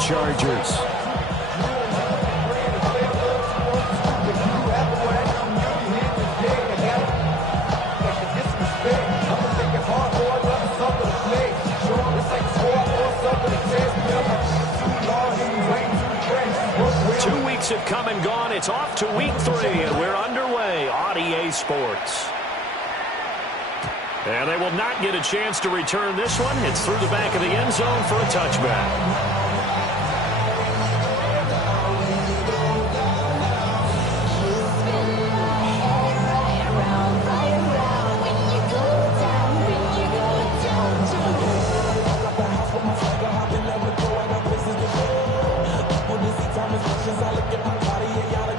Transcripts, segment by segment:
Chargers. Have come and gone. It's off to week 3, and we're underway on EA Sports. And they will not get a chance to return this one. It's through the back of the end zone for a touchback.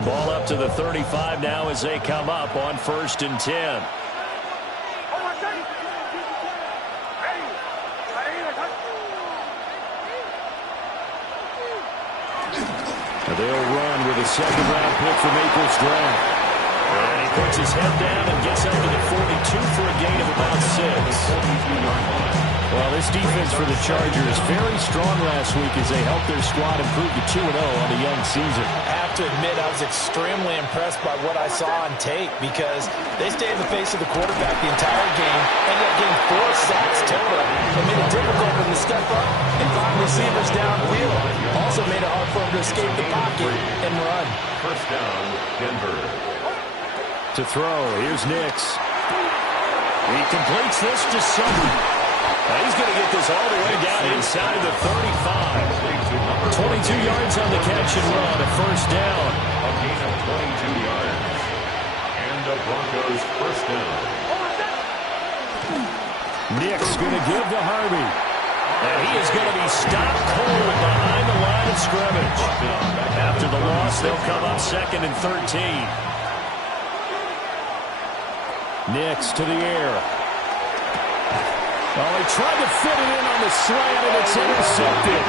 Ball up to the 35 now as they come up on 1st and 10. They'll run with a second-round pick from April's draft. And he puts his head down and gets up to the 42 for a gain of about 6. Well, this defense for the Chargers very strong last week as they helped their squad improve to 2-0 on the young season. I have to admit, I was extremely impressed by what I saw on tape because they stayed in the face of the quarterback the entire game and yet gained 4 sacks total. It made it difficult for them to step up and find receivers downfield. Also made it hard for them to escape the pocket and run. First down, Denver. To throw, here's Nix. He completes this to Sutton. He's going to get this all the way down inside the 35. 22 yards on the catch and run, a first down. A gain of 22 yards. And the Broncos first down. Nick's going to give to Harvey. And he is going to be stopped cold behind the line of scrimmage. After the loss, they'll come up 2nd and 13. Nix to the air. Oh, he tried to fit it in on the slant, and it's intercepted.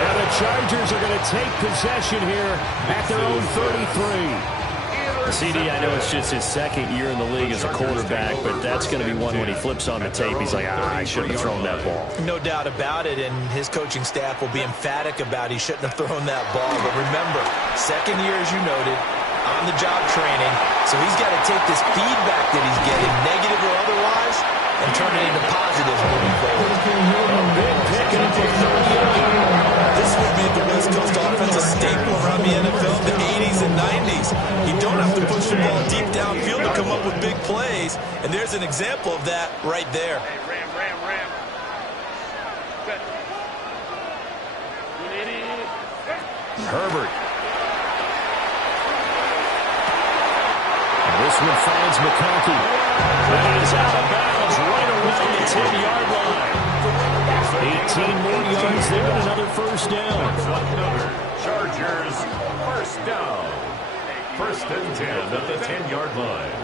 And the Chargers are going to take possession here at their own 33. CD, I know it's just his 2nd year in the league as a quarterback, but that's going to be one when he flips on the tape. He's like, I shouldn't have thrown that ball. No doubt about it, and his coaching staff will be emphatic about he shouldn't have thrown that ball. But remember, 2nd year, as you noted, on-the-job training, so he's got to take this feedback that he's getting, negative or otherwise, and turn it into positives moving forward. A big picking up of 38. This would be the West Coast offense a staple around the NFL in the 80s and 90s. You don't have to push the ball deep downfield to come up with big plays, and there's an example of that right there. Hey, Ram. Good. Herbert. This one finds McConkey. That is out of bounds right around the 10-yard line. 18 more yards there and another first down. Another Chargers first down. 1st and 10 at the 10-yard line.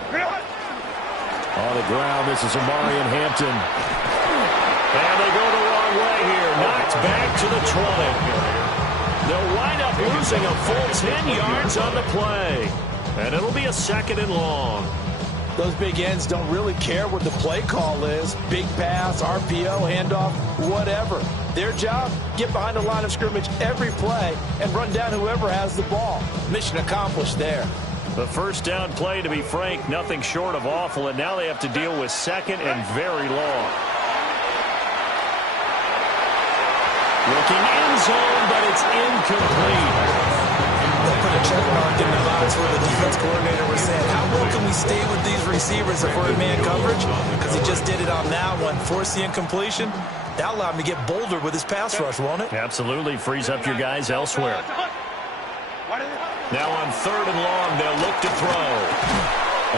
On the ground, this is Amari and Hampton. And they go the wrong way here. Knocked back to the 20. They'll wind up losing a full 10 yards on the play. And it'll be a 2nd and long. Those big ends don't really care what the play call is. Big pass, RPO, handoff, whatever. Their job, get behind the line of scrimmage every play and run down whoever has the ball. Mission accomplished there. The first down play, to be frank, nothing short of awful. And now they have to deal with 2nd and very long. Looking end zone, but it's incomplete. They'll put a check mark in the box where the defense coordinator was saying, how well can we stay with these receivers if we're in man coverage? Because he just did it on that one. Force the incompletion. That'll allow him to get bolder with his pass rush, won't it? Absolutely. Frees up your guys elsewhere. Now on 3rd and long, they'll look to throw.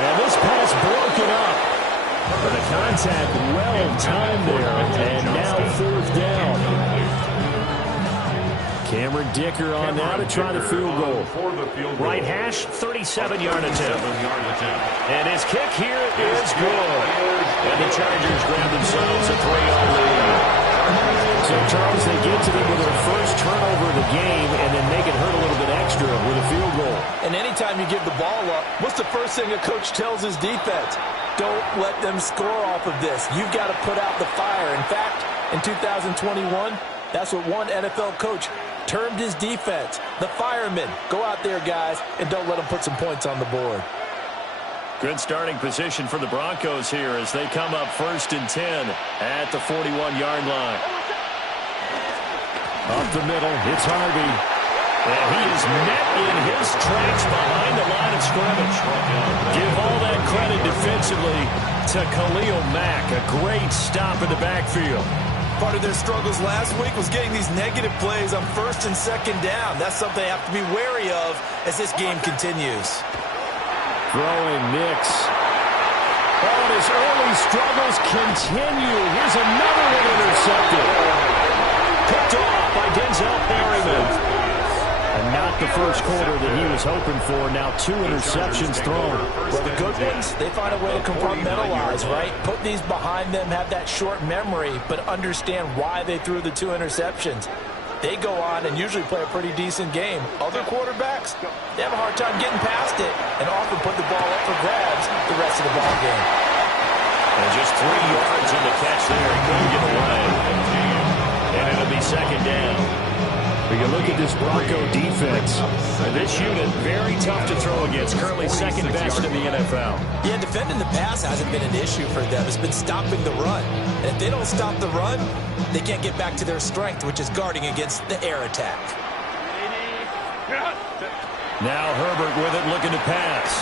And this pass broken up. But the contact well timed there. And now 4th down. Cameron Dicker on now to try the field goal. Right hash, 37-yard attempt. And his kick here is good. And the Chargers grab themselves a 3-0 lead. So, Charles, they get to them with their first turnover of the game and then make it hurt a little bit extra with a field goal. And anytime you give the ball up, what's the first thing a coach tells his defense? Don't let them score off of this. You've got to put out the fire. In fact, in 2021, That's what one NFL coach termed his defense. The firemen. Go out there, guys, and don't let them put some points on the board. Good starting position for the Broncos here as they come up 1st and 10 at the 41-yard line. Up the middle, it's Harvey. And he is met in his tracks behind the line of scrimmage. Give all that credit defensively to Khalil Mack. A great stop in the backfield. Part of their struggles last week was getting these negative plays on 1st and 2nd down. That's something they have to be wary of as this game continues. Throwing Nix. Oh, and his early struggles continue. Here's another one intercepted. Picked off by Denzel Perryman. And not the first quarter that he was hoping for. Now 2 interceptions thrown. Well, the good ones, they find a way to compartmentalize, right? Put these behind them, have that short memory, but understand why they threw the 2 interceptions. They go on and usually play a pretty decent game. Other quarterbacks, they have a hard time getting past it and often put the ball up for grabs the rest of the ball game. And just 3 yards in the catch there. He couldn't get away. And it'll be 2nd down. But you look at this Bronco defense. This unit, very tough to throw against. Currently 2nd best in the NFL. Yeah, defending the pass hasn't been an issue for them. It's been stopping the run. And if they don't stop the run, they can't get back to their strength, which is guarding against the air attack. Now Herbert with it, looking to pass.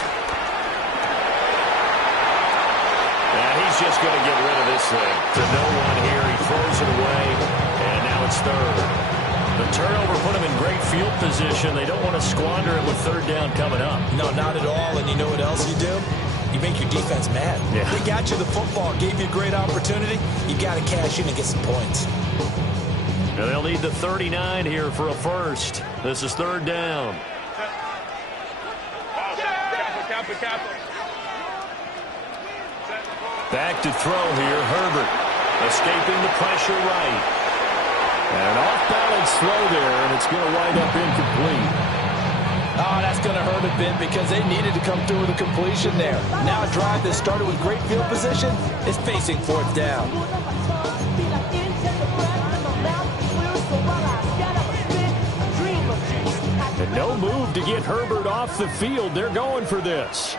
And he's just going to get rid of this thing. To no one here. He throws it away. And now it's 3rd. The turnover put him in great field position. They don't want to squander it with 3rd down coming up. No, not at all. And you know what else you do? You make your defense mad. Yeah. They got you the football, gave you a great opportunity. You got to cash in and get some points. Now they'll need the 39 here for a first. This is 3rd down. Back to throw here, Herbert. Escaping the pressure right. And off-balance throw there, and it's going to wind up incomplete. Oh, that's going to hurt a bit because they needed to come through with a completion there. Now a drive that started with great field position is facing 4th down. And no move to get Herbert off the field. They're going for this.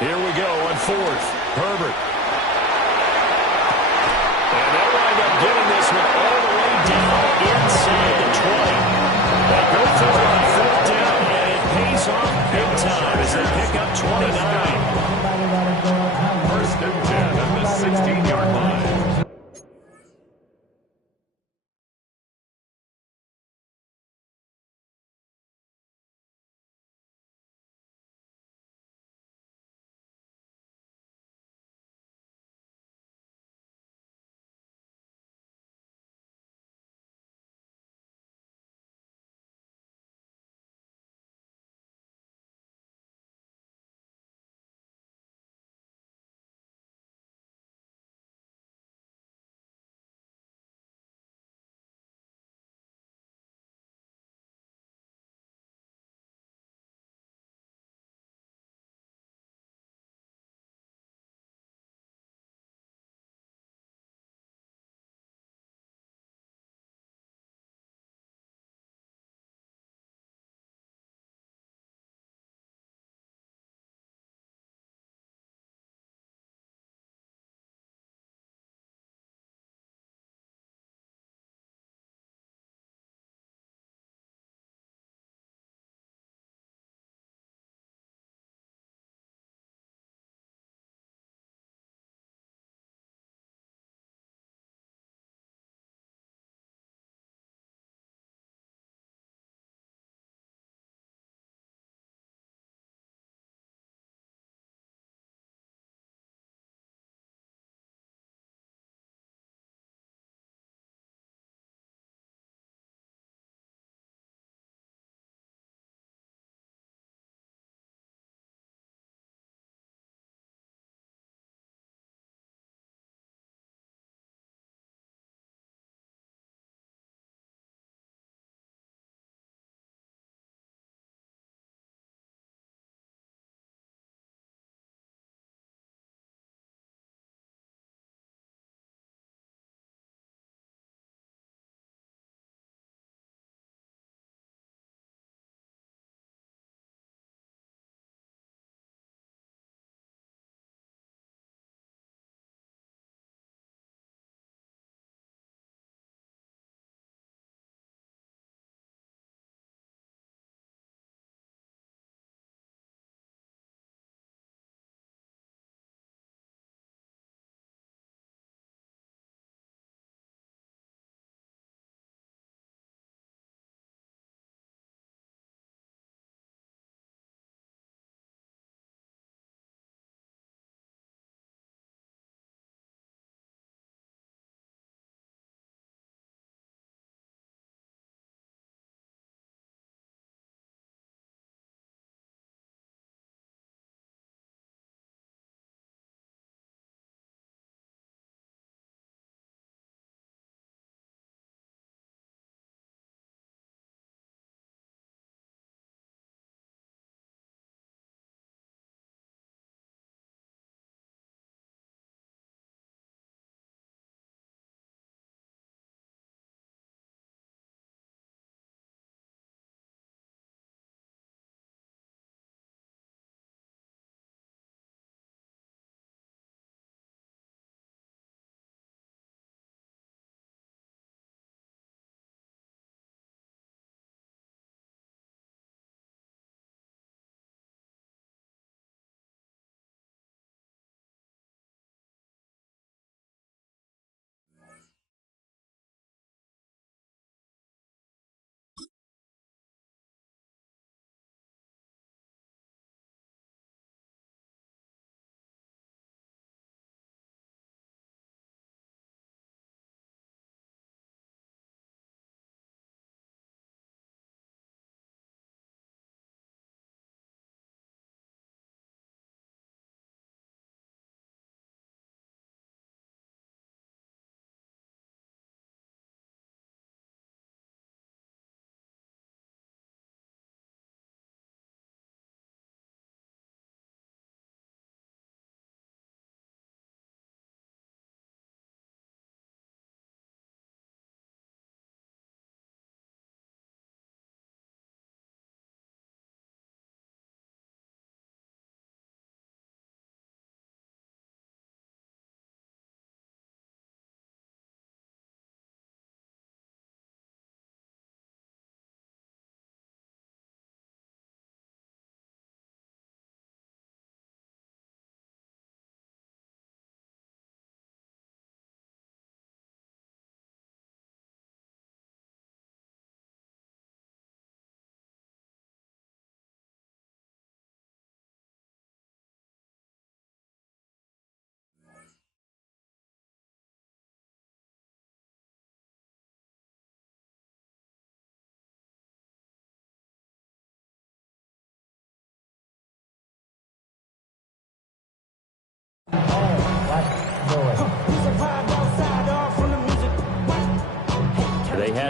Here we go on 4th. Herbert. And they'll wind up getting this one all the way down inside the 20. They go for it on 4th down, and it pays off big time as they pick up 29. 1st and 10 at the 16-yard line.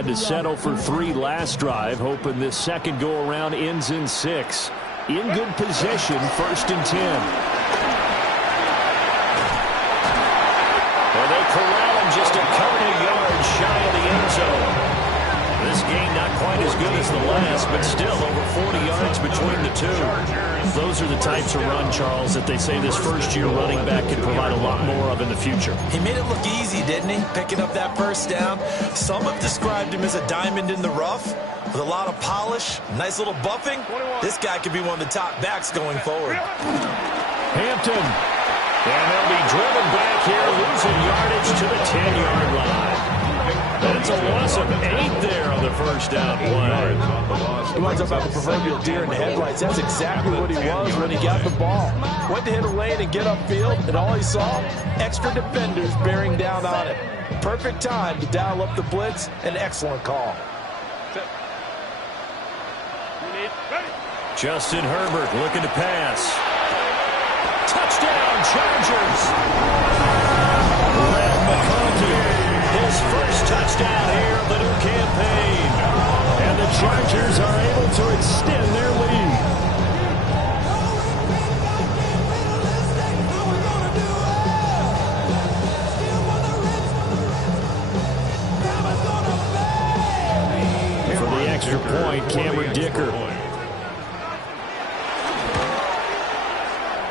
had to settle for 3 last drive, hoping this second go-around ends in 6. In good position, 1st and 10. Well, they corral him just a couple of yards shy of the end zone. This game not quite as good as the last, but still over 40 yards between the two. Those are the types of run, Charles, that they say this first-year running back can provide a lot more of in the future. He made it look easy, didn't he? Picking up that first down. Some have described him as a diamond in the rough with a lot of polish, nice little buffing. This guy could be one of the top backs going forward. Hampton. And they'll be driven back here, losing yardage to the 10-yard line. That's a loss of 8 there on the first down play. He winds up having a proverbial deer in the headlights. That's exactly what he was when he got the ball. Went to hit a lane and get upfield, and all he saw, extra defenders bearing down on it. Perfect time to dial up the blitz. An excellent call. Justin Herbert looking to pass. Touchdown, Chargers! Brad McConkey, his first touchdown here of the new campaign. And the Chargers are able to extend their lead. For the extra point, Cameron Dicker.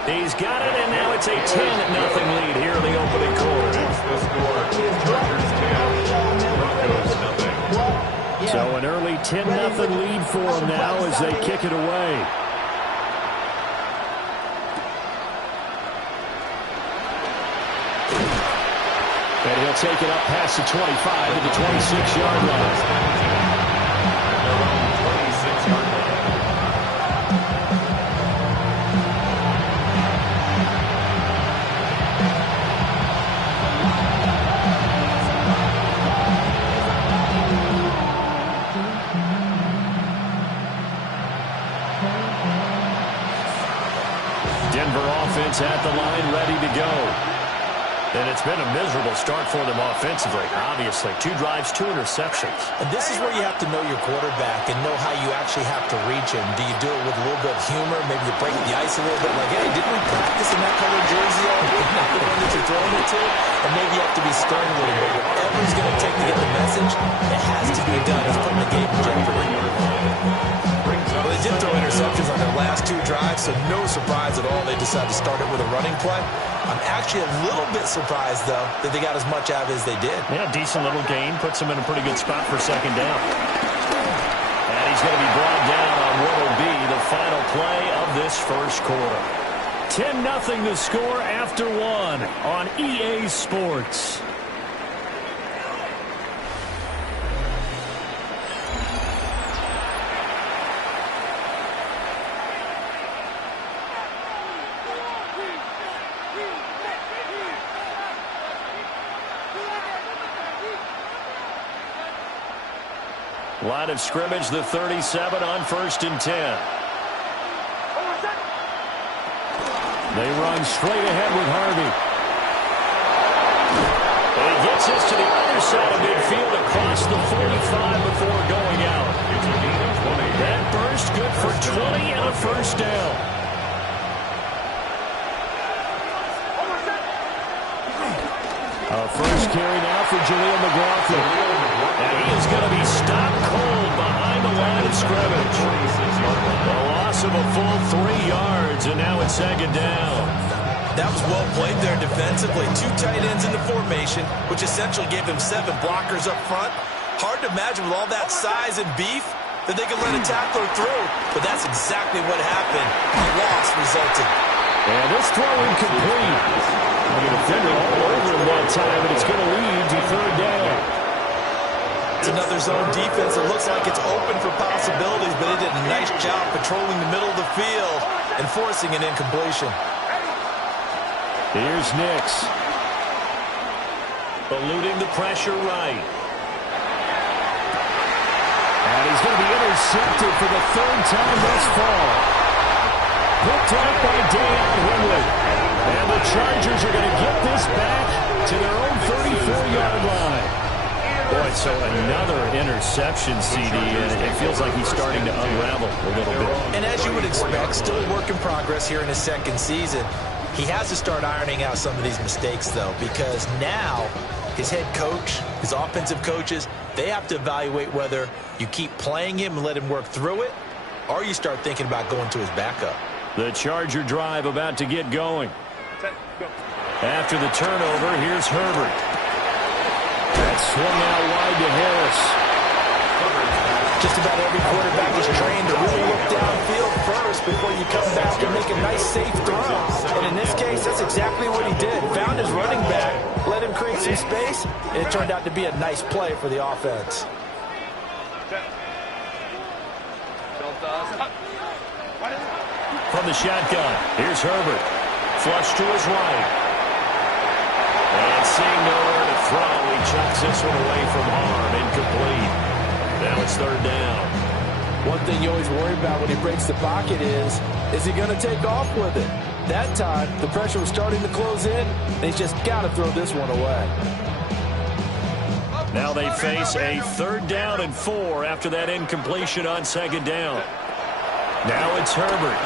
He's got it, and now it's a 10-0 lead here in the opening quarter. So an early 10-0 lead for them now as they kick it away. And he'll take it up past the 25 to the 26-yard line. At the line, ready to go. And it's been a miserable start for them offensively. Obviously, 2 drives, 2 interceptions. And this is where you have to know your quarterback and know how you actually have to reach him. Do you do it with a little bit of humor? Maybe you break the ice a little bit, like, hey, didn't we practice in that colored jersey all day? Not the one that you're throwing it to? And maybe you have to be stern with him. But whatever it's going to take to get the message, it has to be done. It's putting the game in jeopardy. Well, they did throw interceptions on their last 2 drives, so no surprise at all they decided to start it with a running play. I'm actually a little bit surprised, though, that they got as much out of it as they did. Yeah, decent little gain. Puts them in a pretty good spot for second down. And he's going to be brought down on what will be the final play of this first quarter. 10-0 the score after 1 on EA Sports. Line of scrimmage, the 37 on 1st and 10. They run straight ahead with Harvey. And he gets this to the other side of midfield across the 45 before going out. That burst good for 20 and a first down. A first carry now for Jaleel McLaughlin. And he is going to be stopped cold behind the line of scrimmage. A loss of a full 3 yards, and now it's second down. That was well played there defensively. 2 tight ends in the formation, which essentially gave them 7 blockers up front. Hard to imagine with all that size and beef that they could let a tackler through. But that's exactly what happened. A loss resulted. And this throw incomplete. The defender all over him that time, and it's going to lead to 3rd down. It's another zone defense. It looks like it's open for possibilities, but they did a nice job patrolling the middle of the field and forcing an incompletion. Here's Nix. Eluding the pressure right. And he's going to be intercepted for the 3rd time thus far. Picked up by Deion Henley. And the Chargers are going to get this back to their own 34-yard line. Boy, it's So another interception, CD, and it feels like he's starting to unravel a little bit. And as you would expect, still a work in progress here in his second season. He has to start ironing out some of these mistakes, though, because now his head coach, his offensive coaches, they have to evaluate whether you keep playing him and let him work through it, or you start thinking about going to his backup. The Charger drive about to get going. After the turnover, here's Herbert. That swung out wide to Harris. Just about every quarterback is trained to really look downfield first before you come back and make a nice, safe throw. And in this case, that's exactly what he did. Found his running back, let him create some space, and it turned out to be a nice play for the offense. From the shotgun, here's Herbert. Flush to his right. And seeing nowhere to throw, he chucks this one away from harm. Incomplete. Now it's third down. One thing you always worry about when he breaks the pocket is he going to take off with it? That time, the pressure was starting to close in, and he's just got to throw this one away. Now they face a 3rd down and 4 after that incompletion on 2nd down. Now it's Herbert.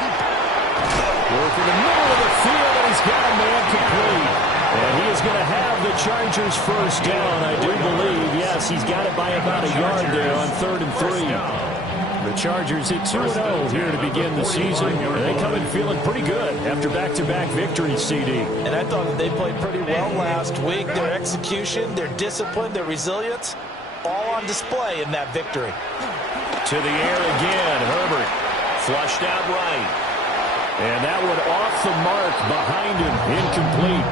Work in the middle of the field, and he's got a man complete. And he is going to have the Chargers first down, I do believe. Yes, he's got it by about a yard there on 3rd and 3. The Chargers hit 2-0 here to begin the season. And they come in feeling pretty good after back-to-back victories, CD. And I thought that they played pretty well last week. Their execution, their discipline, their resilience, all on display in that victory. To the air again, Herbert. Flushed out right. And that one off the mark behind him. Incomplete.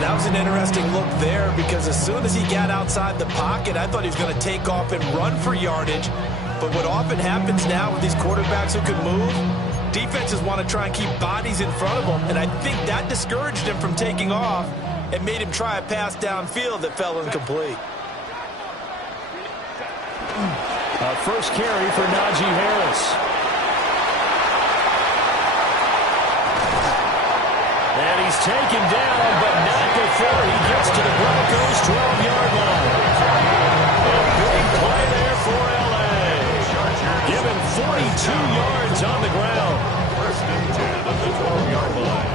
That was an interesting look there because as soon as he got outside the pocket, I thought he was going to take off and run for yardage. But what often happens now with these quarterbacks who can move, defenses want to try and keep bodies in front of them. And I think that discouraged him from taking off and made him try a pass downfield that fell incomplete. First carry for Najee Harris. And he's taken down, but not before he gets to the Broncos' 12-yard line. A big play there for L.A. Give him 42 yards on the ground. 1st and 10 at the 12-yard line.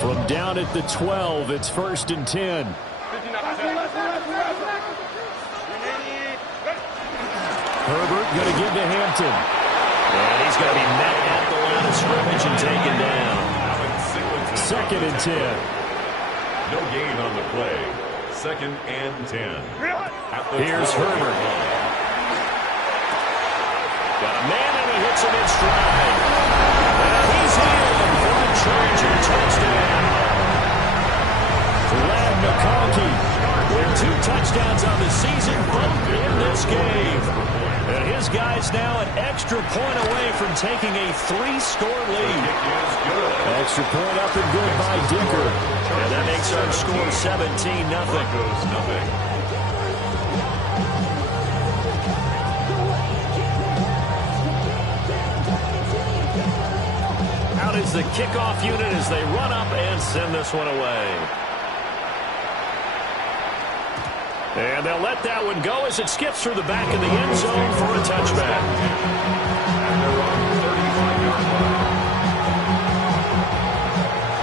From down at the 12, it's 1st and 10. Herbert going to give to Hampton. And he's going to be met at the line of scrimmage and taken down. 2nd and 10. No gain on the play. 2nd and 10. Here's Herbert. Got a man and he hits him in stride. And he's in for a Charger touchdown. Vlad McConkey with 2 touchdowns on the season, both in this game. And his guy's now an extra point away from taking a 3-score lead. Extra point up and good by Dicker. And that makes our score 17-0. Out is the kickoff unit as they run up and send this one away. And they'll let that one go as it skips through the back of the end zone for a touchback.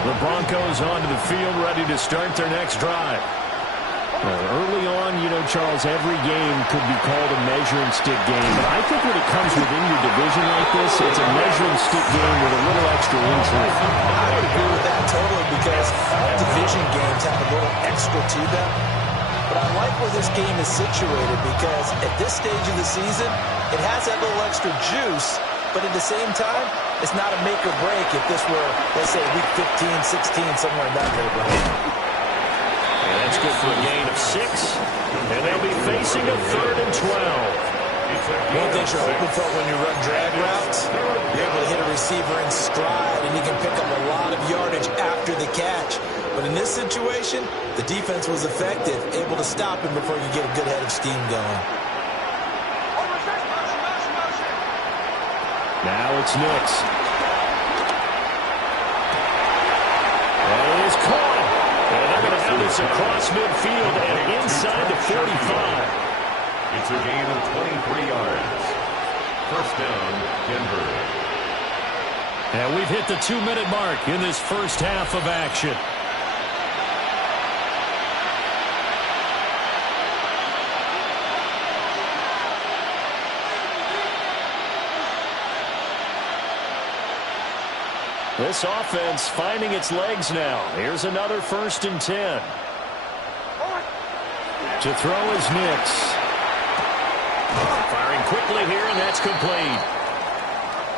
The Broncos onto the field ready to start their next drive. Early on, you know, Charles, every game could be called a measuring stick game. But I think when it comes within your division like this, it's a measuring stick game with a little extra intrigue. I would agree with that totally because division games have a little extra to them. But I like where this game is situated because at this stage of the season, it has that little extra juice. But at the same time, it's not a make or break if this were, let's say, week 15, 16, somewhere in that neighborhood. And that's good for a gain of 6. And they'll be facing a 3rd and 12. One thing you're hoping for when you run drag routes, you're able to hit a receiver in stride, and you can pick up a lot of yardage after the catch. But in this situation, the defense was effective, able to stop him before you get a good head of steam going. Now it's Nix. And it is caught. And they're going to have this across midfield and inside the 45. It's a gain of 23 yards. First down, Denver. And we've hit the 2-minute mark in this first half of action. This offense finding its legs now. Here's another 1st and 10. To throw is Nix. Firing quickly here, and that's complete.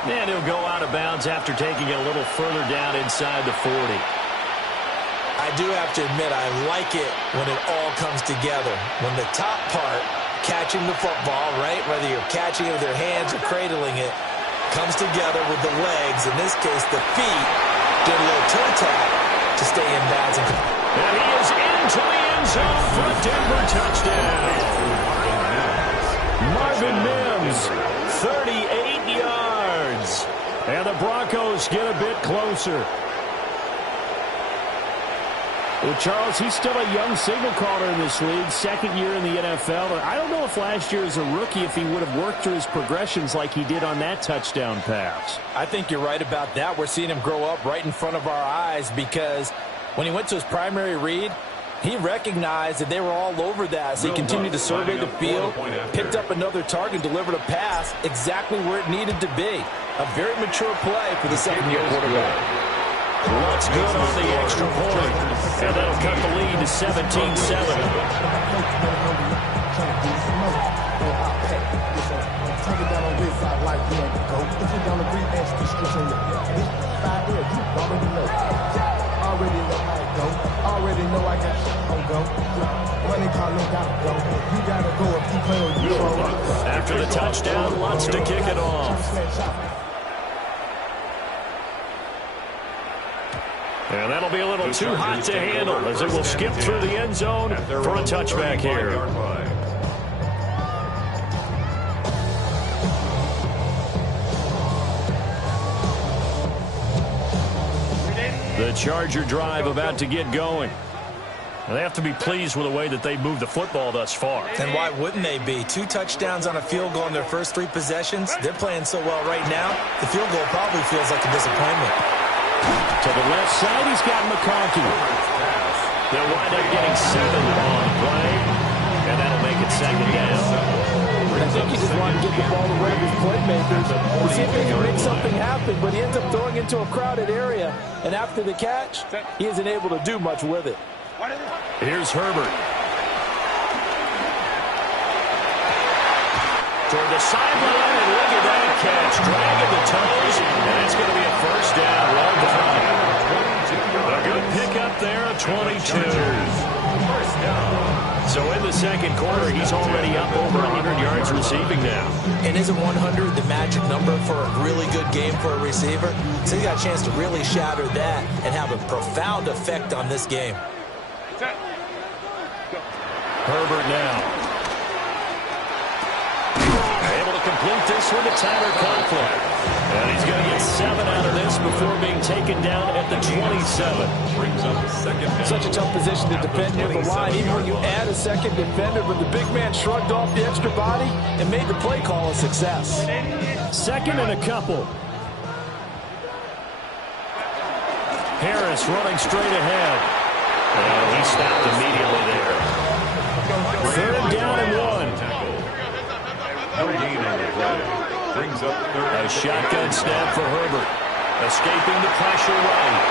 And he'll go out of bounds after taking it a little further down inside the 40. I do have to admit, I like it when it all comes together. When the top part, catching the football, right, whether you're catching it with your hands or cradling it, comes together with the legs, in this case the feet, do a little toe tap to stay in bounds. And he is into the end zone for a Denver touchdown. Marvin Mims, 38 yards. And the Broncos get a bit closer. Well, Charles, he's still a young signal caller in this league, 2nd year in the NFL. I don't know if last year as a rookie, if he would have worked through his progressions like he did on that touchdown pass. I think you're right about that. We're seeing him grow up right in front of our eyes because when he went to his primary read, he recognized that they were all over that. So he continued to survey the field, picked up another target, delivered a pass exactly where it needed to be. A very mature play for the second-year quarterback. What's good on the extra point? And that'll cut the lead to 17-7. After the touchdown, Lutz to kick it off. And that'll be a little too hot to handle as it will skip through the end zone for a touchback here. The Charger drive about to get going. They have to be pleased with the way that they moved the football thus far. And why wouldn't they be? 2 touchdowns on a field goal in their first 3 possessions. They're playing so well right now, the field goal probably feels like a disappointment. To the left side, he's got McConkey. They'll wind up getting 7 on the play, and that'll make it 2nd down. I think he just wanted to get the ball to one of his playmakers to see if he can make something happen, but he ends up throwing into a crowded area, and after the catch, he isn't able to do much with it. Here's Herbert. Toward the sideline, and look at that catch. Dragging the toes, and it's going to be a 1st down. Well done. A good pickup there, a 22. So in the second quarter, he's already up over 100 yards receiving now. And isn't 100 the magic number for a really good game for a receiver? So he's got a chance to really shatter that and have a profound effect on this game. Herbert now. Able to complete this with a tighter conflict. And he's going to get 7 out of this before being taken down at the 27. Brings up the 2nd down. Such a tough position to defend near the line, even when you add a second defender, but the big man shrugged off the extra body and made the play call a success. 2nd and a couple. Harris running straight ahead. And he stopped immediately there. 3rd down and 1. Brings up 3rd. A shotgun snap for Herbert. Escaping the pressure right.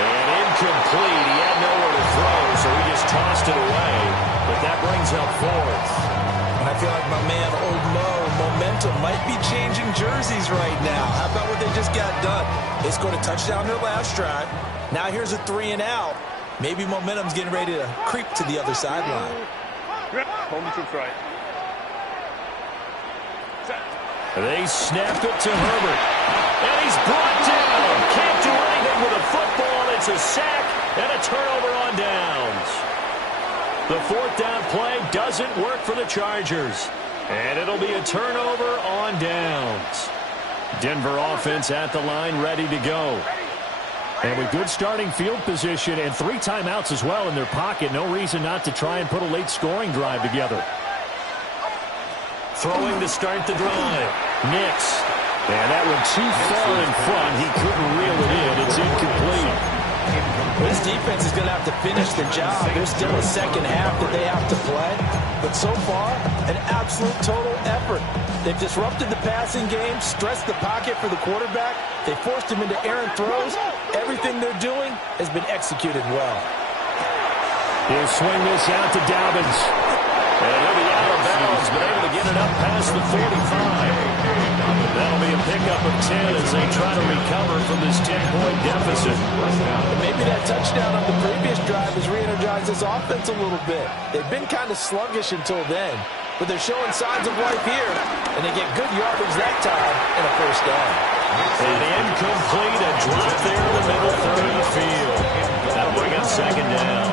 And incomplete. He had nowhere to throw, so he just tossed it away. But that brings up 4th. And I feel like my man, Old Mo, momentum might be changing jerseys right now. How about what they just got done? They scored a touchdown their last drive. Now here's a 3 and out. Maybe momentum's getting ready to creep to the other sideline. Home to right. They snap it to Herbert. And he's brought down. Can't do anything with a football. It's a sack and a turnover on downs. The 4th down play doesn't work for the Chargers. And it'll be a turnover on downs. Denver offense at the line, ready to go. And with good starting field position and 3 timeouts as well in their pocket, no reason not to try and put a late scoring drive together. Throwing to start the drive. Nix. And that one too far in front. He couldn't reel it in. It's incomplete. This defense is going to have to finish the job. There's still a second half that they have to play. But so far, an absolute total effort. They've disrupted the passing game, stressed the pocket for the quarterback. They forced him into errant throws. Everything they're doing has been executed well. He'll swing this out to Dobbins. And he'll be out of bounds, but able to get it up past the 45. That'll be a pickup of 10 as they try to recover from this 10-point deficit. Maybe that touchdown on the previous drive has re-energized this offense a little bit. They've been kind of sluggish until then, but they're showing signs of life here, and they get good yardage that time and a first down. And incomplete, a drop there in the middle third of the field. That'll bring up second down.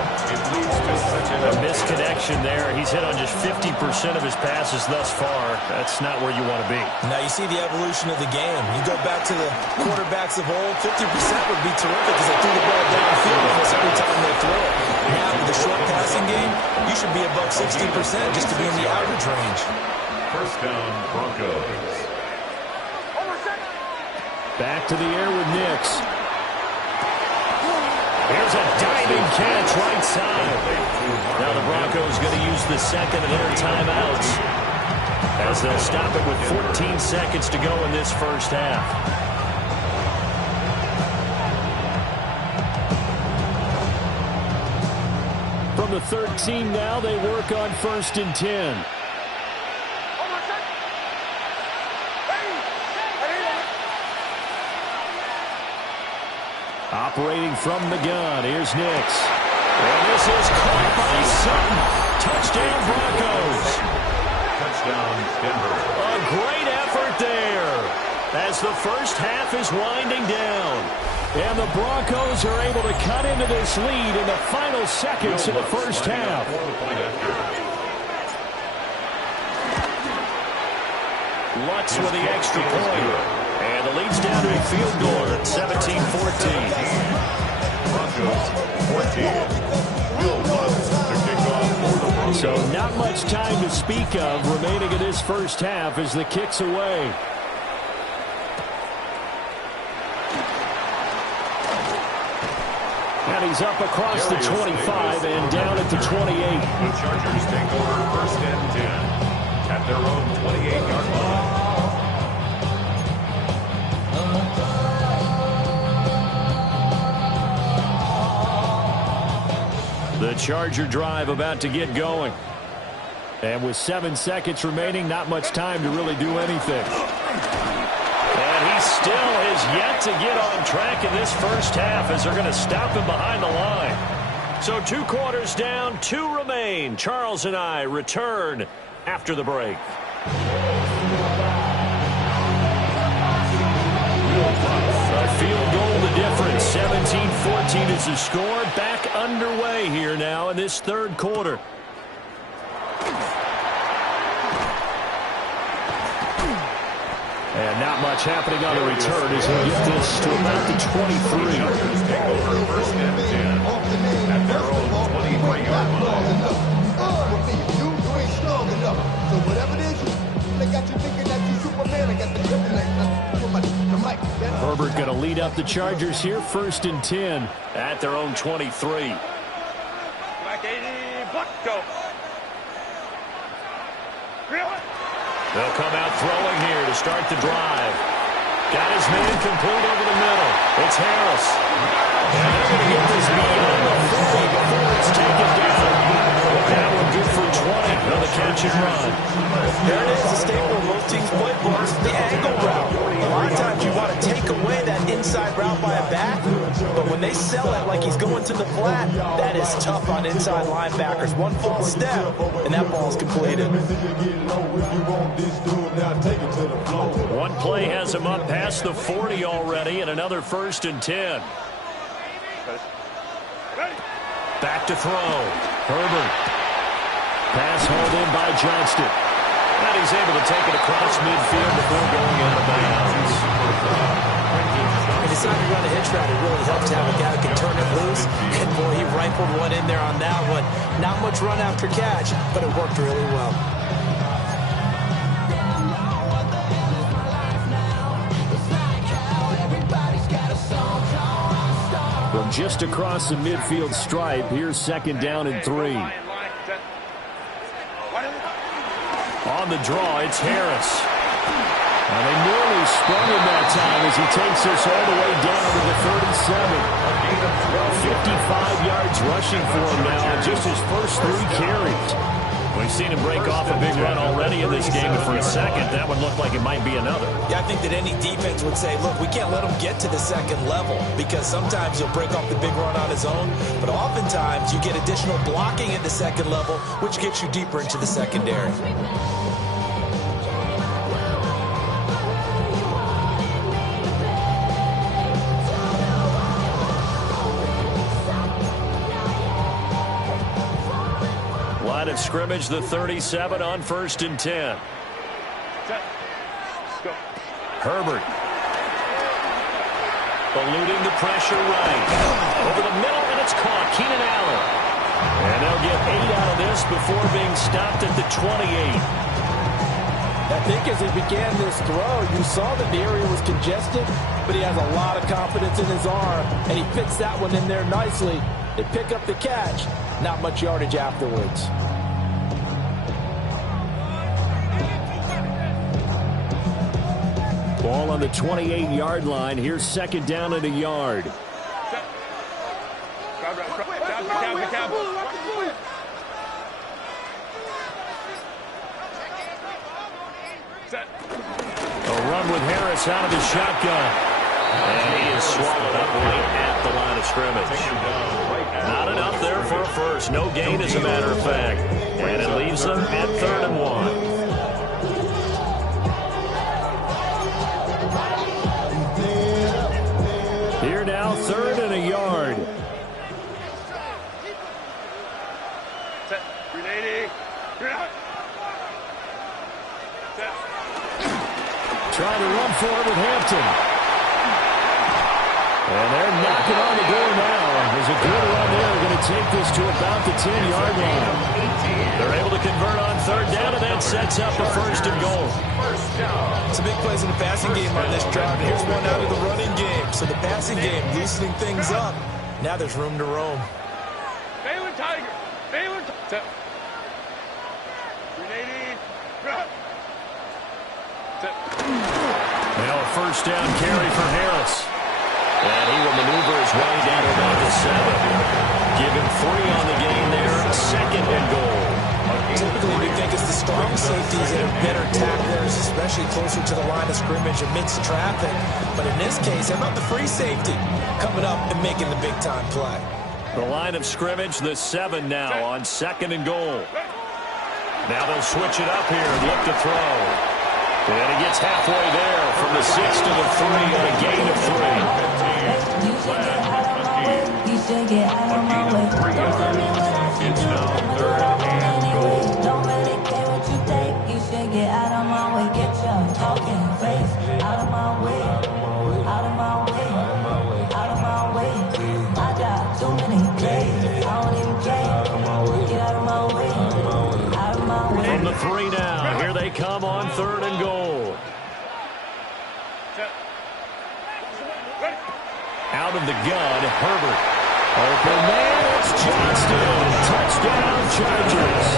A misconnection there. He's hit on just 50% of his passes thus far. That's not where you want to be. Now you see the evolution of the game. You go back to the quarterbacks of old, 50% would be terrific because they threw the ball downfield almost every time they throw it. Now with the short passing game, you should be above 60% just to be in the average range. First down, Broncos. Back to the air with Nix. Here's a diving catch right side. Now the Broncos going to use the second of their timeouts as they'll stop it with 14 seconds to go in this first half. From the 13 now, they work on 1st and 10. Operating from the gun, here's Nix. And this is caught by Sutton. Touchdown, Broncos. Touchdown, Denver. A great effort there as the first half is winding down. And the Broncos are able to cut into this lead in the final seconds of the first half. Lutz with the extra point. And the lead's down to a field goal at 17-14. Broncos 14. Will Lutz to kick off for the Broncos. So not much time to speak of remaining in this first half as the kick's away. And he's up across the 25 and down at the 28. The Chargers take over 1st and 10 at their own 28-yard line. The Charger drive about to get going. And with 7 seconds remaining, not much time to really do anything. And he still has yet to get on track in this first half as they're going to stop him behind the line. So 2 quarters down, 2 remain. Charles and I return after the break. A field goal the difference. 17-14 is the score. Back underway here now in this third quarter. And not much happening on the return as we get this to about the 23. Chargers take over 1st and 10 at their own 23-yard line. You ain't strong enough. So whatever it is, they got you thinking that you Superman. I got the mic. Herbert going to lead up the Chargers here, 1st and 10 at their own 23. Black 80, block, go. They'll come out throwing here to start the drive. Got his man complete over the middle. It's Harris. And they're going to get this beyond the 40 before it's taken down. That one good for 20 on the catch and run. There it is, the staple of most teams' playbooks, the angle route. A lot of times you want to take away that inside route by a back, but when they sell it like he's going to the flat, that is tough on inside linebackers. One false step, and that ball's completed. One play has him up past the 40 already, and another 1st and 10. Back to throw. Herbert. Pass hauled in by Johnston. And he's able to take it across midfield before going out of bounds. If he's not to run a hitch route, it really helps to have a guy who can turn it loose. And, boy, he rifled one in there on that one. Not much run after catch, but it worked really well. From just across the midfield stripe, here's 2nd down and 3. On the draw, it's Harris. And they nearly sprung him that time as he takes us all the way down to the 37. 55 yards rushing for him now on just his first 3 carries. We've seen him break off a big run already in this game, but for a second, that would look like it might be another. Yeah, I think that any defense would say, look, we can't let him get to the 2nd level because sometimes he'll break off the big run on his own, but oftentimes you get additional blocking at the 2nd level, which gets you deeper into the secondary. Line of scrimmage, the 37 on 1st and 10. Herbert. Eluding the pressure right. Over the middle, and it's caught. Keenan Allen. And they'll get 8 out of this before being stopped at the 28. I think as he began this throw, you saw that the area was congested, but he has a lot of confidence in his arm, and he fits that one in there nicely. They pick up the catch. Not much yardage afterwards. Ball on the 28-yard line. Here's 2nd down and a yard. A run with Harris out of the shotgun. And he is swallowed up right at the line of scrimmage. Not enough there for a first. No gain, as a matter of fact. And it leaves them at 3rd and 1. Here now, 3rd and a yard. Trying to run for it with Hampton. And they're knocking on the door now. There's a good run there. They're going to take this to about the 10-yard line. They're able to convert on 3rd down, and that sets up a 1st and goal. Some big plays in the passing game on this drive. And here's one out of the running game. So the passing game loosening things up. Now there's room to roam. Baylor Tiger. Baylor Tiger. Now a 1st down carry for Harris. And he will maneuver his way down about the 7. Give him 3 on the game there. 2nd and goal. Typically, we think it's the strong safeties that are better tacklers, especially closer to the line of scrimmage amidst traffic. But in this case, how about the free safety coming up and making the big-time play? The line of scrimmage, the 7 now on 2nd and goal. Now they'll switch it up here and look to throw. And he gets halfway there from the 6 to the 3 on a gain of 3. You should get out of my way. You should get out of my way. Don't tell me what I should do. I'ma do what I want anyway. Don't really care what you think. You should get out of my way. Get your talking face out of my way. Out of my way. Out of my way. I got too many plays. I don't even care. Get out of my way. Out of my way. From the 3 now, here they come on 3rd and goal. Out of the gun, Herbert. Open man, it's Johnston. Touchdown, Chargers.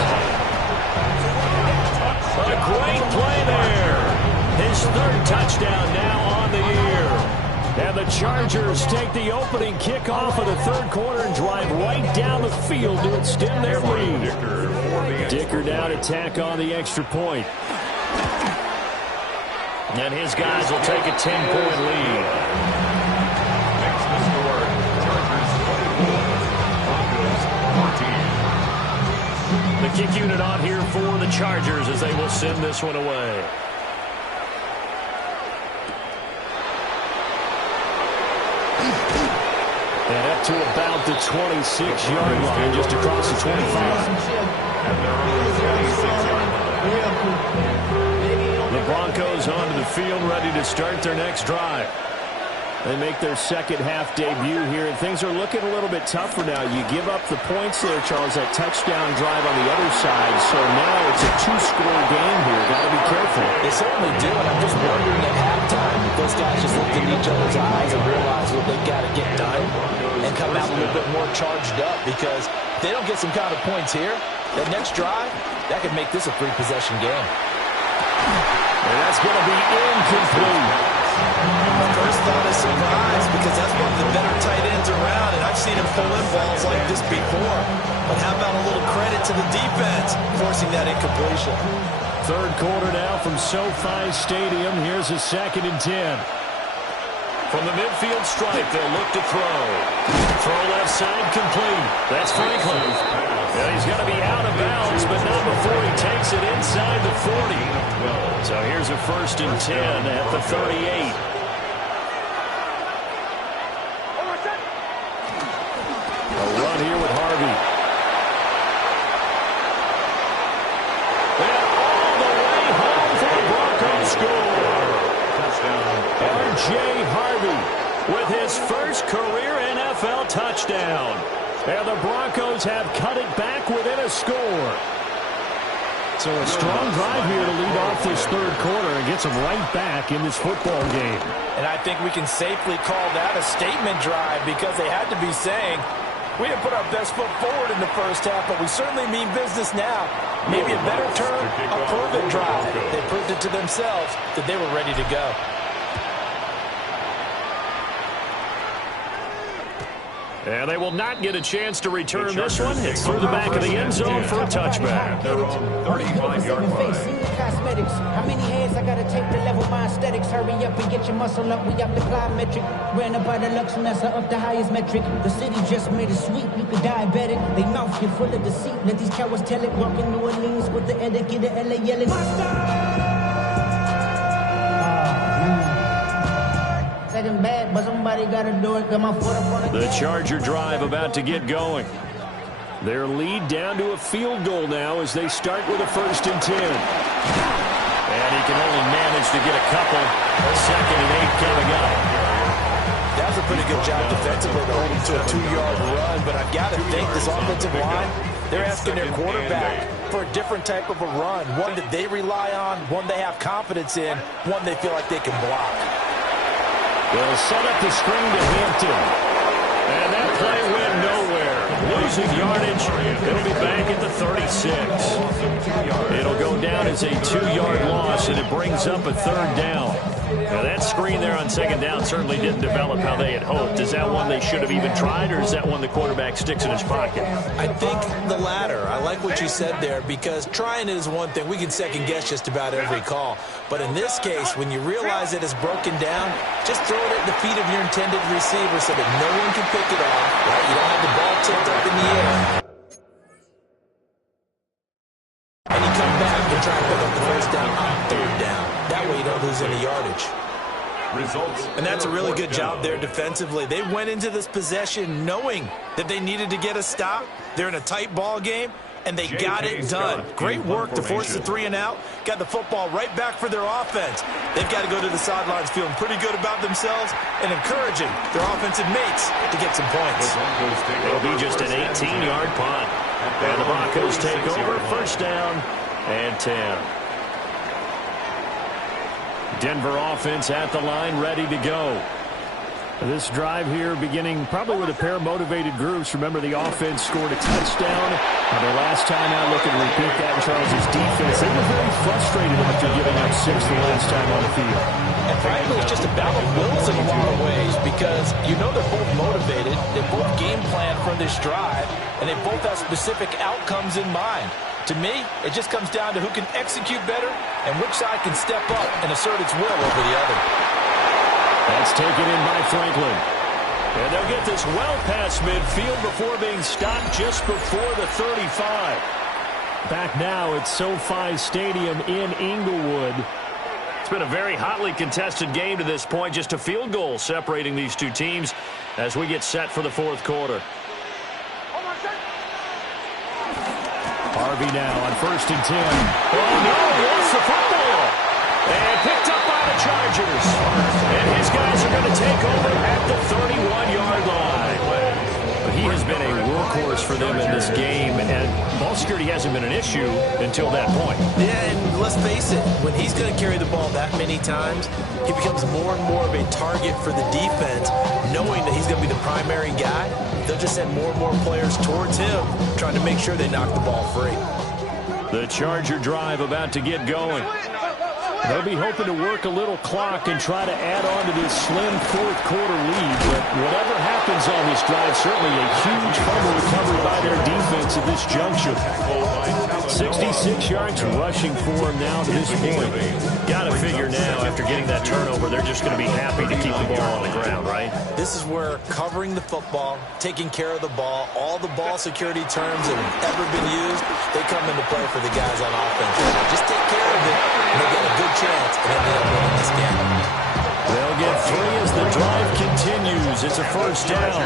A great play there. His 3rd touchdown now on the year. And the Chargers take the opening kickoff of the 3rd quarter and drive right down the field to extend their lead. Dicker now to tack on the extra point. And his guys will take a 10-point lead. The kick unit on here for the Chargers as they will send this one away. And up to about the 26-yard line, just across the 25. Broncos onto the field, ready to start their next drive. They make their second half debut here, and things are looking a little bit tougher now. You give up the points there, Charles, that touchdown drive on the other side. So now it's a two-score game here. Got to be careful. They certainly do, and I'm just wondering at halftime if those guys just looked in each other's eyes and realized what they've got to get done and come out a little bit more charged up, because if they don't get some kind of points here, that next drive, that could make this a three-possession game. And that's going to be incomplete. My first thought is surprise, because that's one of the better tight ends around, and I've seen him pull in balls like this before. But how about a little credit to the defense forcing that incompletion? Third quarter now from SoFi Stadium. Here's a 2nd and 10. From the midfield stripe, they'll look to throw. Throw left side, complete. That's Franklin. And he's going to be out of bounds, but not before he takes it inside the 40. So here's a 1st and 10 at the 38. A run here with Harvey. And all the way home for the Broncos score. R.J. Harvey with his first career NFL touchdown. And the Broncos have cut it back within a score. So a strong drive here to lead off this third quarter and gets them right back in this football game. And I think we can safely call that a statement drive, because they had to be saying, we didn't put our best foot forward in the first half, but we certainly mean business now. Maybe a better term, a prove-it drive. They proved it to themselves that they were ready to go. And they will not get a chance to return this one. It's through the back of the end zone for a touchback. They're on 35-yard line. Cosmetics. How many heads I gotta take to level my aesthetics? Hurry up and get your muscle up. We up the plyometric. Ran up by the Lux Nessa up the highest metric. The city just made it sweet. You could diabetic. They mouth get full of deceit. Let these cowards tell it. Walking New Orleans with the etiquette of LA yelling. Bad, but somebody gotta do it. Come on, the Charger drive about to get going. Their lead down to a field goal now as they start with a 1st and 10. And he can only manage to get a couple. 2nd and 8 coming up. That was a pretty good job defensively to hold him to a 2-yard run, but I've got to think this offensive line, they're asking their quarterback for a different type of a run, one that they rely on, one they have confidence in, one they feel like they can block. They'll set up the screen to Hampton. And that play went nowhere. Losing yardage. It'll be back at the 36. It'll go down as a 2-yard loss, and it brings up a 3rd down. Now, that screen there on 2nd down certainly didn't develop how they had hoped. Is that one they should have even tried, or is that one the quarterback sticks in his pocket? I think the latter. I like what you said there, because trying it is one thing. We can second-guess just about every call. But in this case, when you realize it is broken down, just throw it at the feet of your intended receiver so that no one can pick it off. Right? You don't have the ball tipped up in the air. And you come back and try to pick up the 1st down on 3rd down. That way you don't lose any yardage. And that's a really good job there defensively. They went into this possession knowing that they needed to get a stop. They're in a tight ball game, and they got it done. Great work to force the 3 and out. Got the football right back for their offense. They've got to go to the sidelines feeling pretty good about themselves and encouraging their offensive mates to get some points. It'll be just an 18-yard punt. And the Broncos take over, 1st down and 10. Denver offense at the line, ready to go. This drive here beginning probably with a pair of motivated groups. Remember, the offense scored a touchdown. Their last time out, looking to repeat that in Charles' defense. They were very frustrated after giving up 6 the last time on the field. And frankly, it's just a battle of wills in a lot of ways, because you know they're both motivated. They both game plan for this drive, and they both have specific outcomes in mind. To me, it just comes down to who can execute better and which side can step up and assert its will over the other. That's taken in by Franklin. And they'll get this well past midfield before being stopped just before the 35. Back now at SoFi Stadium in Inglewood. It's been a very hotly contested game to this point. Just a field goal separating these two teams as we get set for the 4th quarter. Harvey now on 1st and 10. Oh, no, he lost the football. And over at the 31-yard line. But he has been a workhorse for them in this game, and ball security hasn't been an issue until that point. Yeah, and let's face it, when he's going to carry the ball that many times, he becomes more and more of a target for the defense, knowing that he's going to be the primary guy. They'll just send more and more players towards him, trying to make sure they knock the ball free. The Charger drive about to get going. They'll be hoping to work a little clock and try to add on to this slim fourth-quarter lead. But whatever happens on this drive, certainly a huge fumble recovery by their defense at this juncture. 66 yards rushing for him now to this point. Got to figure now, after getting that turnover, they're just going to be happy to keep the ball on the ground, right? This is where covering the football, taking care of the ball, all the ball security terms that have ever been used, they come into play for the guys on offense. Just take care of it, and they'll get a good chance and end up winning this game. They'll get 3 as the drive continues. It's a first down.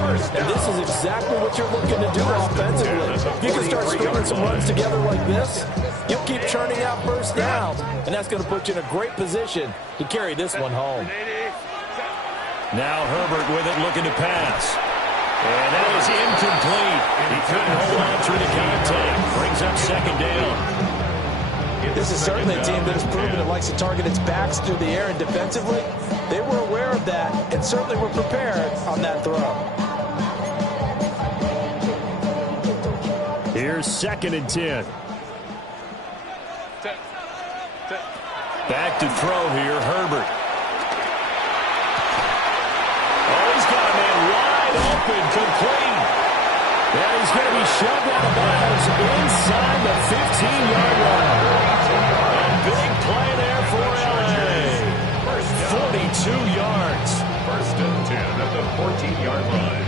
And this is exactly what you're looking to do offensively. If you can start stringing some runs together like this, you'll keep churning out first downs, and that's going to put you in a great position to carry this one home. Now Herbert with it, looking to pass. And that is incomplete. He couldn't hold on through the contact. Brings up second down. This is certainly a team that has proven it likes to target its backs through the air, and defensively, they were aware of that and certainly were prepared on that throw. Here's 2nd and 10. Back to throw here, Herbert. Oh, he's got a man wide open, complete. And he's going to be shoved out of bounds inside the 15-yard line. A big play there for LA. 42 yards. 1st and 10 at the 14-yard line.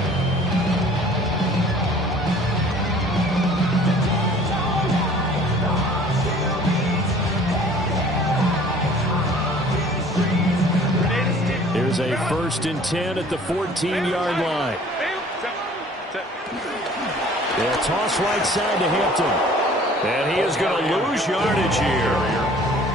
Here's a 1st and 10 at the 14-yard line. They'll toss right side to Hampton. And he is going to lose yardage here.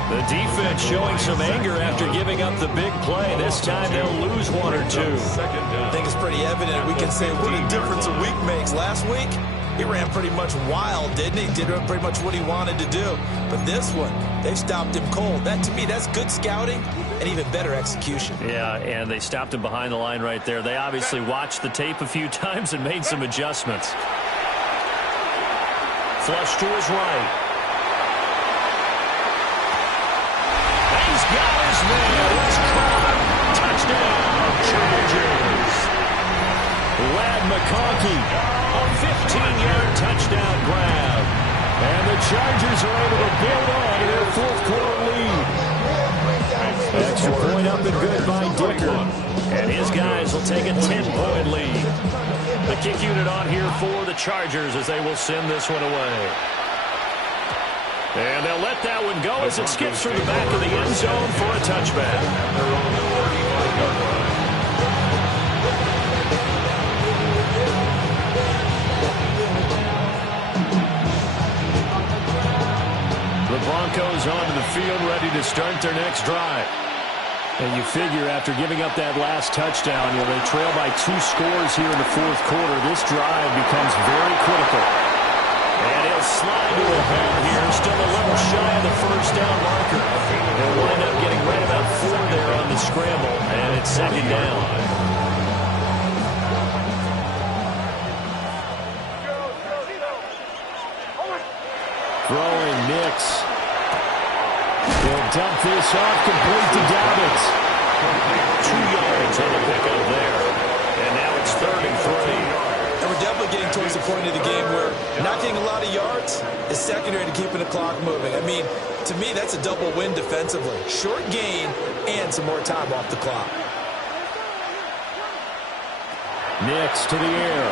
The defense showing some anger after giving up the big play. This time they'll lose 1 or 2. I think it's pretty evident. We can say what a difference a week makes. Last week, he ran pretty much wild, didn't he? Did pretty much what he wanted to do. But this one, they've stopped him cold. That, to me, that's good scouting and even better execution. Yeah, and they stopped him behind the line right there. They obviously watched the tape a few times and made some adjustments. Flush to his right. He's got his man. It's caught. Touchdown, Chargers. Lad McConkey, a 15-yard touchdown grab. And the Chargers are able to build on to their fourth-quarter lead. Extra point up and good by Dicker. And his guys will take a 10-point lead. The kick unit on here for the Chargers as they will send this one away. And they'll let that one go as it skips through the back of the end zone for a touchback. The Broncos onto the field, ready to start their next drive. And you figure after giving up that last touchdown, they trail by 2 scores here in the fourth quarter. This drive becomes very critical. And he'll slide to a hole here, still a little shy of the first down marker. They'll wind up getting right about 4 there on the scramble, and it's second down. Throwing Nix. He'll dump this off, complete to Dobbins. 2 yards on the pickup there. And now it's 3rd and 3. And we're definitely getting towards the point of the game where not getting a lot of yards is secondary to keeping the clock moving. I mean, to me, that's a double win defensively. Short gain and some more time off the clock. Nix to the air.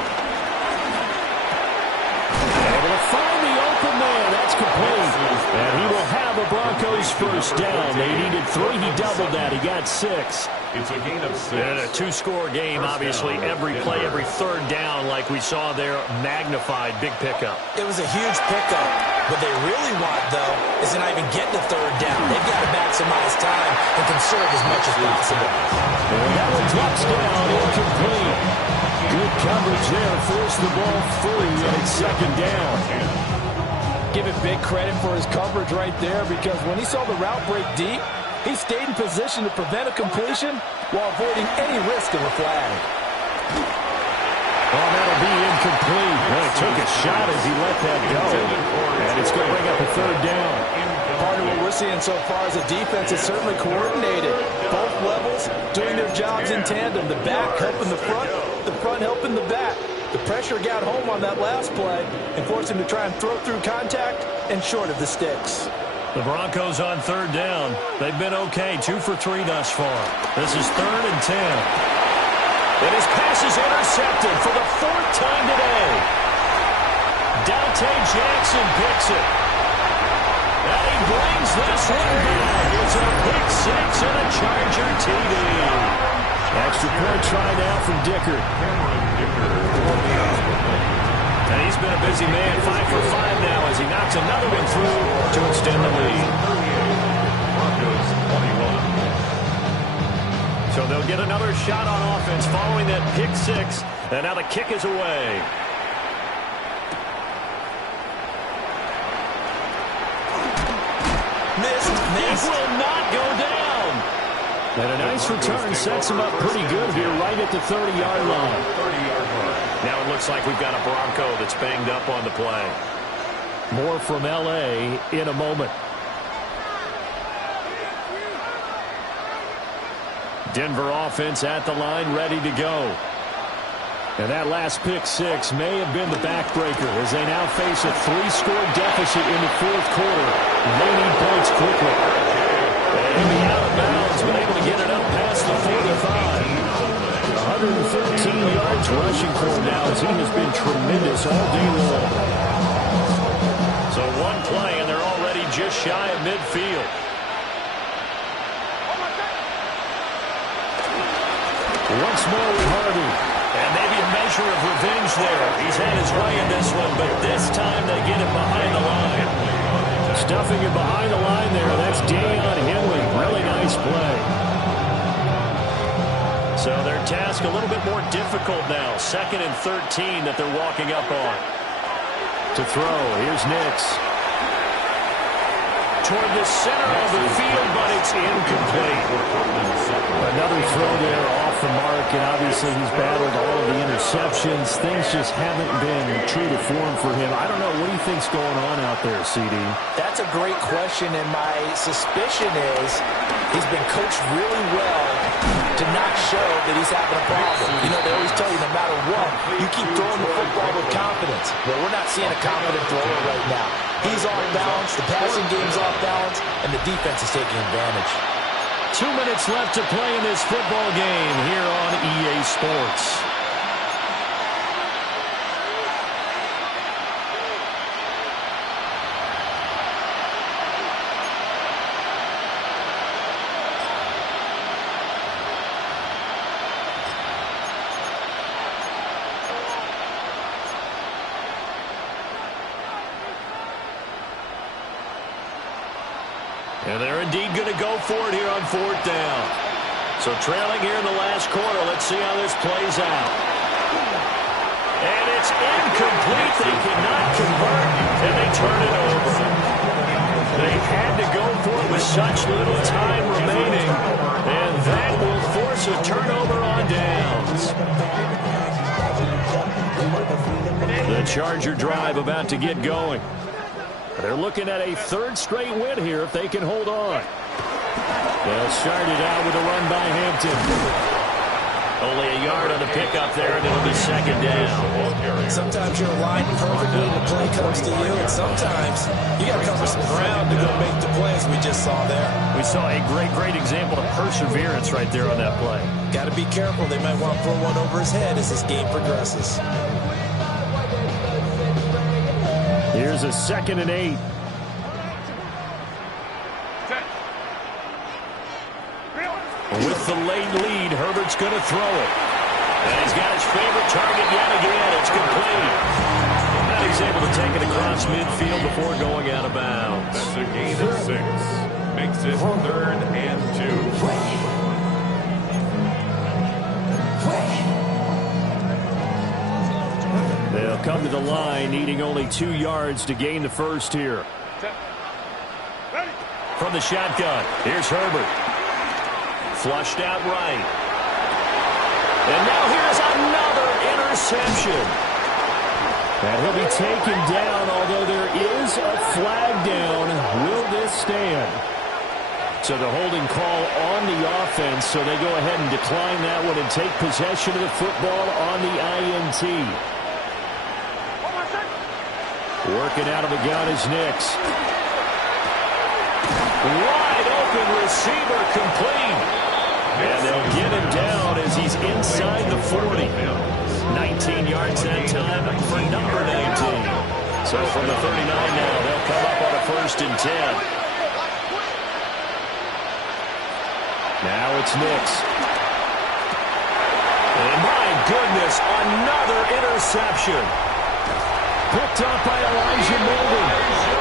Able to find the open man. That's complete. And he will have a Broncos first down. They needed 3. He doubled that. He got 6. It's a gain of 6. And a 2-score game, obviously. Every play, every third down, like we saw there, magnified. Big pickup. It was a huge pickup. What they really want, though, is to not even get to 3rd down. They've got to back maximize time and conserve as much as possible. And that one drops down, incomplete. Good coverage there, forced the ball free, and it's second down. Give him big credit for his coverage right there, because when he saw the route break deep, he stayed in position to prevent a completion while avoiding any risk of a flag. Well, that'll be incomplete. Well, he took a shot as he let that go. And it's going to bring up a third down. Part of what we're seeing so far as a defense is certainly coordinated. Both levels doing their jobs in tandem. The back helping the front helping the back. The pressure got home on that last play and forced him to try and throw through contact and short of the sticks. The Broncos on third down. They've been okay, 2 for 3 thus far. This is 3rd and 10. And his pass is intercepted for the 4th time today. Dante Jackson picks it. And he brings this one back. It's a pick 6 and a Charger TD. Extra point try now from Dicker. And he's been a busy man, 5 for 5 now as he knocks another one through to extend the lead. So they'll get another shot on offense following that pick 6. And now the kick is away. Missed. It will not go down. And a nice return sets him up pretty good here right at the 30-yard line. Now it looks like we've got a Bronco that's banged up on the play. More from L.A. in a moment. Denver offense at the line, ready to go. And that last pick 6 may have been the backbreaker as they now face a 3-score deficit in the 4th quarter. They need points quickly. And he'll be out of bounds, but able to get it up past the 45. 113 yards rushing for him now as he has been tremendous all day long. So one play, and they're already just shy of midfield. Once more with Harvey. And maybe a measure of revenge there. He's had his way in this one, but this time they get it behind the line. Stuffing it behind the line there. That's Deion Henley. Really nice play. So their task a little bit more difficult now. 2nd and 13 that they're walking up on. To throw, here's Nix. Toward the center of the field, but it's incomplete. Another throw there off the mark, and obviously he's battled all of the interceptions. Things just haven't been true to form for him. I don't know. What do you think's going on out there, CD? That's a great question, and my suspicion is he's been coached really well to not show that he's having a problem. You know, they always tell you no matter what, you keep throwing the football with confidence. Well, we're not seeing a confident thrower right now. He's off balance, the passing game's off balance, and the defense is taking advantage. 2 minutes left to play in this football game here on EA Sports. And they're indeed going to go for it here on 4th down. So trailing here in the last quarter. Let's see how this plays out. And it's incomplete. They cannot convert, and they turn it over. They had to go for it with such little time remaining, and that will force a turnover on downs. The Charger drive about to get going. They're looking at a 3rd straight win here if they can hold on. They'll start it out with a run by Hampton. Only a yard on the pickup there, and it'll be 2nd down. Sometimes you're aligned perfectly and the play comes to you, and sometimes you got to cover some ground to go make the plays we just saw there. We saw a great example of perseverance right there on that play. Got to be careful. They might want to throw one over his head as this game progresses. Here's a 2nd and 8. With the late lead, Herbert's going to throw it. And he's got his favorite target yet again. It's complete. Now he's able to take it across midfield before going out of bounds. That's a gain of 6. makes it 3rd and 2. They'll come to the line, needing only 2 yards to gain the first here. From the shotgun, here's Herbert. Flushed out right. And now here's another interception. And he'll be taken down, although there is a flag down. Will this stand? So the holding call on the offense, so they go ahead and decline that one and take possession of the football on the INT. Working out of the gun is Nix. Wide open receiver complete. And they'll get him down as he's inside the 40. 19 yards that time for number 19. So from the 39 now, they'll come up on a 1st and 10. Now it's Nix. And my goodness, another interception. Picked up by Elijah Molden.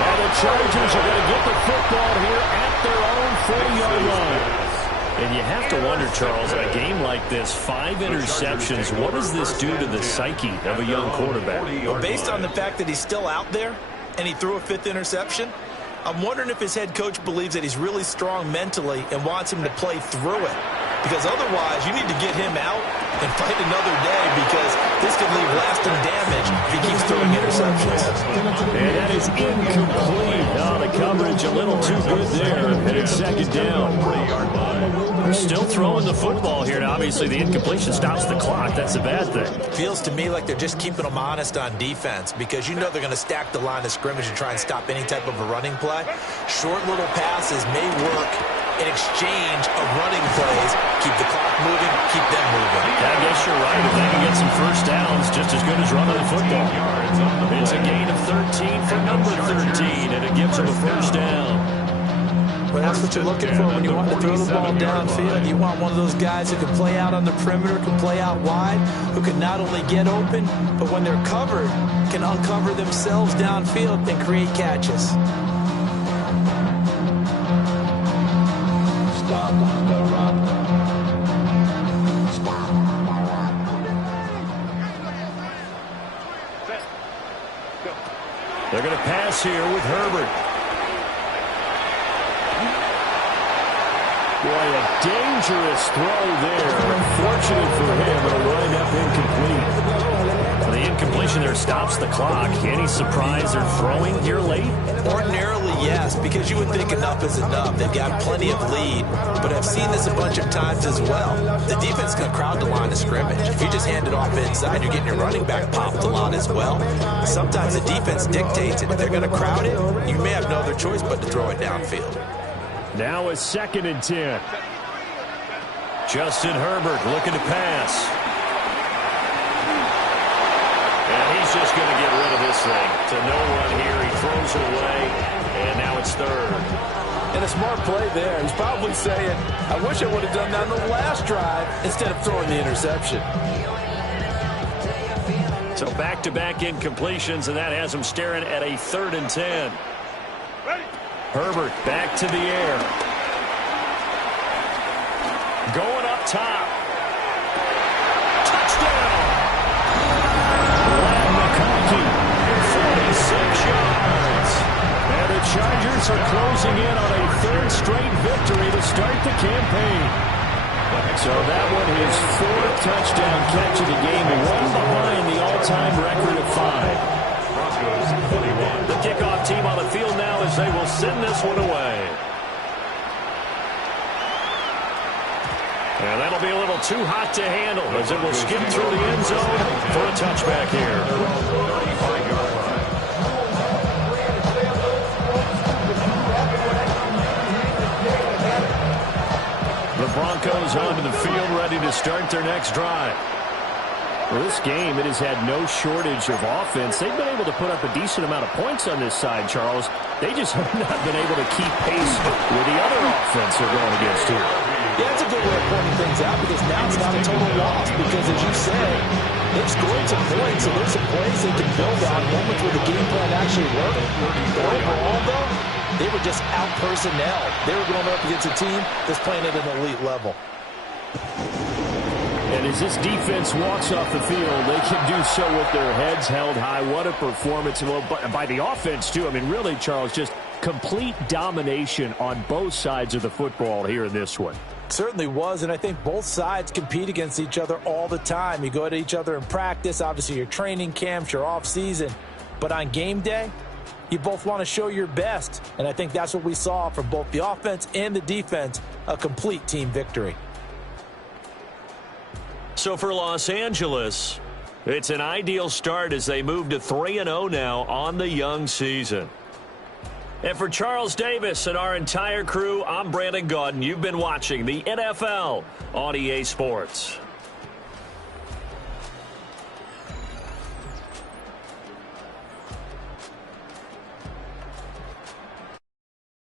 And the Chargers are going to get the football here at their own 40-yard line. And you have to wonder, Charles, in a game like this, 5 interceptions, what does this do to the psyche of a young quarterback? Well, based on the fact that he's still out there and he threw a 5th interception, I'm wondering if his head coach believes that he's really strong mentally and wants him to play through it. Because otherwise, you need to get him out and fight another day, because this could leave lasting damage if he keeps throwing interceptions. And that is incomplete. Oh, the coverage a little too good there. And it's 2nd down. They're still throwing the football here. And obviously, the incompletion stops the clock. That's a bad thing. Feels to me like they're just keeping them honest on defense, because you know they're going to stack the line of scrimmage and try and stop any type of a running play. Short little passes may work in exchange of running plays. Keep the clock moving, keep them moving. I guess you're right. If they can get some first downs, just as good as running the football. It's a gain of 13 for number 13, and it gives them a 1st down. Well, that's what you're looking for when you want to throw the ball downfield. You want one of those guys who can play out on the perimeter, can play out wide, who can not only get open, but when they're covered, can uncover themselves downfield and create catches. They're going to pass here with Herbert. Boy, a dangerous throw there. Unfortunate for him, it'll wind up incomplete. The incompletion there stops the clock. Any surprise they're throwing here late? Ordinarily, yes, because you would think enough is enough. They've got plenty of lead, but I've seen this a bunch of times as well. The defense is going to crowd the line of scrimmage. If you just hand it off inside, you're getting your running back popped a lot as well. Sometimes the defense dictates it. If they're going to crowd it, you may have no other choice but to throw it downfield. Now it's 2nd and 10. Justin Herbert looking to pass. And he's just going to get rid of this thing. To no one here. He throws it away. And now it's 3rd. And a smart play there. He's probably saying, I wish I would have done that on the last drive instead of throwing the interception. So back-to-back incompletions, and that has him staring at a 3rd and 10. Herbert back to the air. Going up top. Touchdown! Lad McConkey, 46 yards. And the Chargers are closing in on a 3rd straight victory to start the campaign. So that one is 4th touchdown catch of the game, one behind the all-time record of 5. The kickoff team on the field now as they will send this one away. And that'll be a little too hot to handle as it will skip through the end zone for a touchback here. The Broncos onto the field ready to start their next drive. Well, this game, it has had no shortage of offense. They've been able to put up a decent amount of points on this side, Charles. They just have not been able to keep pace with the other offense they're going against here. Yeah, that's a good way of pointing things out, because now it's not a total loss. Because, as you said, they've scored some points, so there's some plays they can build on, moments where the game plan actually worked. But overall, though, They were just out-personnel. They were going up against a team that's playing at an elite level. And as this defense walks off the field, they can do so with their heads held high. What a performance by the offense, too. I mean, really, Charles, just complete domination on both sides of the football here in this one. Certainly was, and I think both sides compete against each other all the time. You go at each other in practice, obviously your training camps, your off-season. But on game day, you both want to show your best. And I think that's what we saw from both the offense and the defense, a complete team victory. So for Los Angeles, it's an ideal start as they move to 3-0 now on the young season. And for Charles Davis and our entire crew, I'm Brandon Gaudin. You've been watching the NFL on EA Sports.